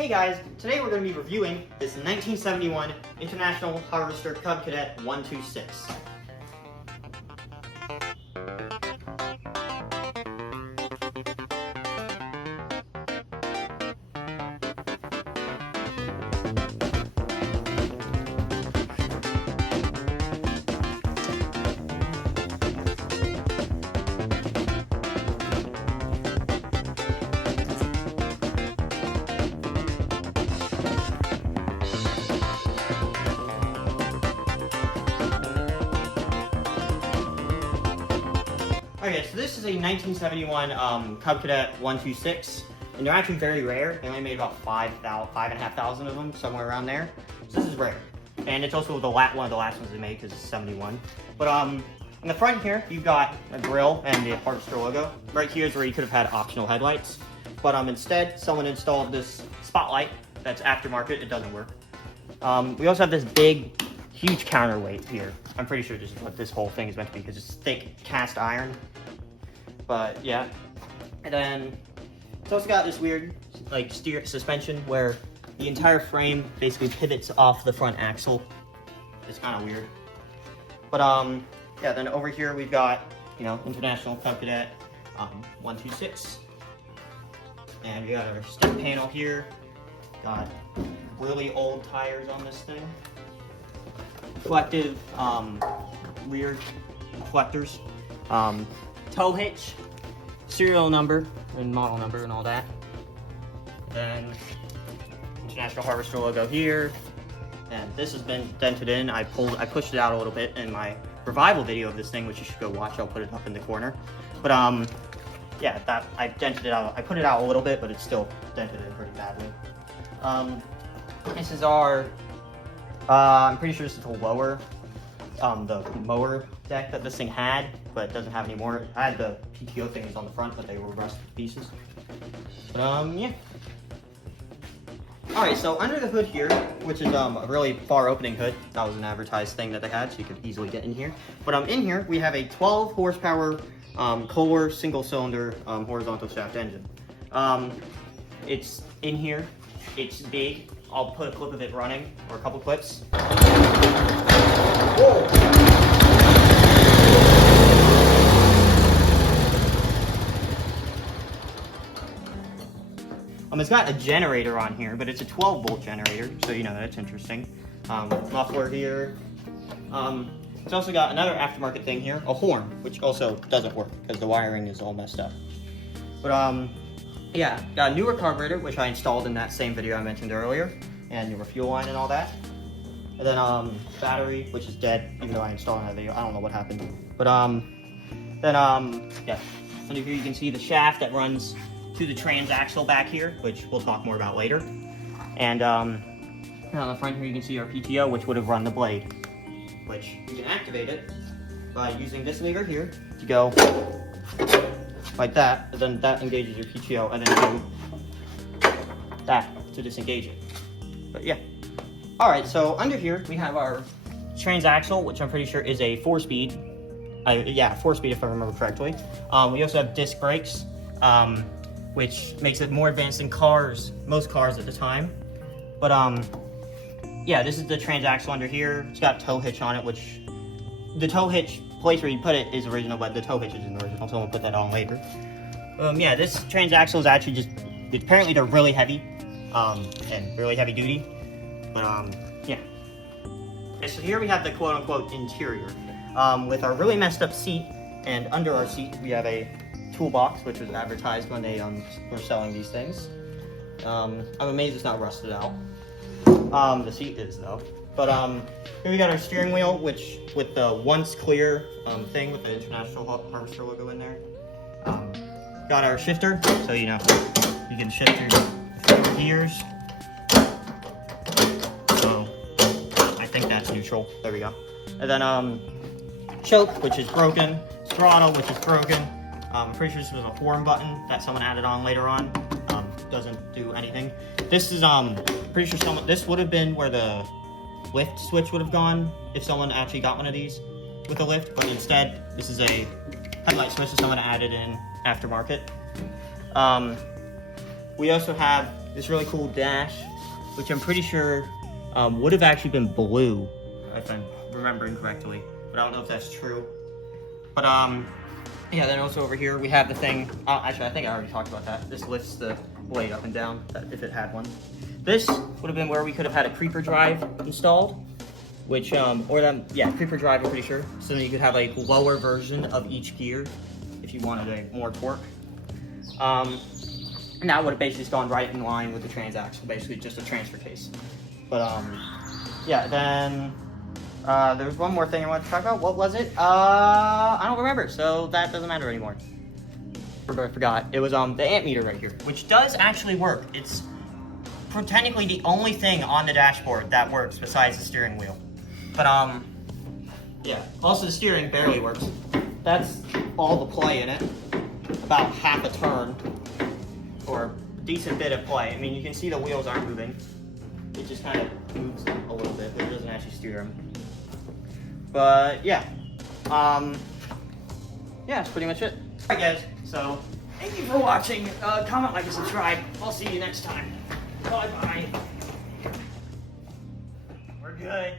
Hey guys, today we're going to be reviewing this 1971 International Harvester Cub Cadet 126. Okay, so this is a 1971 Cub Cadet 126, and they're actually very rare. They only made about 5,500 of them, somewhere around there. So this is rare, and it's also one of the last ones they made because it's 71. But in the front here, you've got a grille and the Harvester logo. Right here is where you could have had optional headlights, but instead someone installed this spotlight that's aftermarket. It doesn't work. We also have this big, huge counterweight here. I'm pretty sure this is what this whole thing is meant to be because it's thick cast iron. But yeah, and then it's also got this weird like steer suspension where the entire frame basically pivots off the front axle. It's kind of weird. But yeah, then over here we've got, you know, International Cub Cadet 126, and we got our step panel here. Got really old tires on this thing. Reflective rear reflectors. Tow hitch, serial number and model number and all that. Then International Harvester logo here, and this has been dented in. I pushed it out a little bit in my revival video of this thing, which you should go watch. I'll put it up in the corner. But yeah, that I dented it out. I put it out a little bit, but it's still dented in pretty badly. This is our. I'm pretty sure this is the lower, the mower deck that this thing had, but it doesn't have anymore. I had the PTO things on the front, but they were rusted to pieces. But yeah. All right, so under the hood here, which is a really far opening hood. That was an advertised thing that they had, so you could easily get in here. But in here we have a 12 horsepower Kohler single cylinder horizontal shaft engine. It's in here. It's big. I'll put a clip of it running, or a couple clips. Whoa! It's got a generator on here, but it's a 12-volt generator, so you know that's interesting. Muffler here. It's also got another aftermarket thing here, a horn, which also doesn't work because the wiring is all messed up. But yeah, got a newer carburetor, which I installed in that same video I mentioned earlier, and newer fuel line and all that. And then battery, which is dead, even though I installed in that video. I don't know what happened. But then yeah, under here you can see the shaft that runs to the transaxle back here, which we'll talk more about later. And on the front here you can see our PTO, which would have run the blade, which you can activate it by using this lever here to go like that, and then that engages your PTO, and then do that to disengage it. But yeah. All right, so under here we have our transaxle, which I'm pretty sure is a 4-speed. Yeah, 4-speed if I remember correctly. We also have disc brakes, which makes it more advanced than most cars at the time. But yeah, this is the transaxle under here. It's got tow hitch on it, which the tow hitch place where you put it is original, but the tow hitch isn't original, so we'll put that on later. Yeah, this transaxle is actually just, apparently they're really heavy, and really heavy duty. But yeah. Okay, so here we have the quote-unquote interior, with our really messed up seat, and under our seat we have a toolbox, which was advertised when they were selling these things. I'm amazed it's not rusted out. The seat is though. But here we got our steering wheel, which with the once clear thing with the International Harvester logo in there. Got our shifter, so you know you can shift your gears. So I think that's neutral. There we go. And then choke, which is broken. Throttle, which is broken. I'm pretty sure this was a horn button that someone added on later on. Doesn't do anything. This is pretty sure this would have been where the lift switch would have gone if someone actually got one of these with a lift, but instead this is a headlight switch that someone added in aftermarket. We also have this really cool dash, which I'm pretty sure would have actually been blue, if I'm remembering correctly. But I don't know if that's true. But yeah, then also over here we have the thing. Actually, I think I already talked about that. This lifts the blade up and down, if it had one. This would have been where we could have had a creeper drive installed, which, creeper drive, I'm pretty sure. So then you could have a lower version of each gear if you wanted a more torque. And that would have basically just gone right in line with the transaxle, basically just a transfer case. But yeah, then there was one more thing I wanted to talk about. What was it? I don't remember, so that doesn't matter anymore. I forgot. It was the amp meter right here, which does actually work. It's technically the only thing on the dashboard that works besides the steering wheel. But yeah. Also the steering barely works. That's all the play in it. About half a turn, or a decent bit of play. I mean, you can see the wheels aren't moving. It just kind of moves them a little bit, but it doesn't actually steer them. But yeah, yeah, that's pretty much it. Alright guys, so thank you for watching. Comment, like, and subscribe. I'll see you next time. Bye bye. We're good.